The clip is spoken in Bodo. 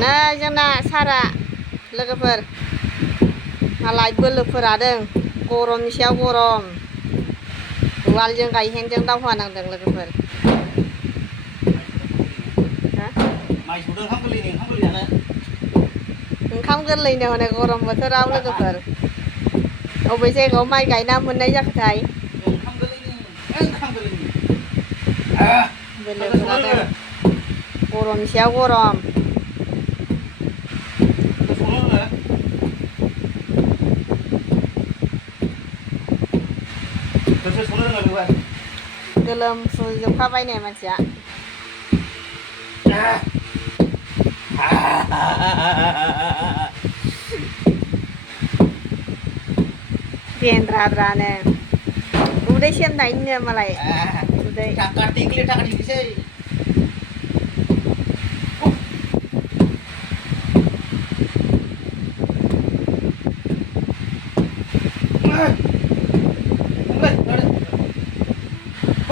नै जोंना सारा लोगोफोर मालाय बोलोफोरा दों गरमनि सायाव गरम उवालजों गायहेनजों दावहा नांदों लोगोफोर माइ सौदों ओंखाम गोरलै जानो ओंखाम गोरलैनो हनै गरम बोथोराव लोगोफोर अबे जायगायाव माइ गायना मोननाय जाखोथाय ओंखाम गोरलैनि बोलोफोरा दों गरमनि सायाव गरम गोलोमफ्रुजोबखाबाय नै मानसिया गेन्द्राद्रानो उदै सेमनायनिनो मालाय उदै थाखा टिकलिसै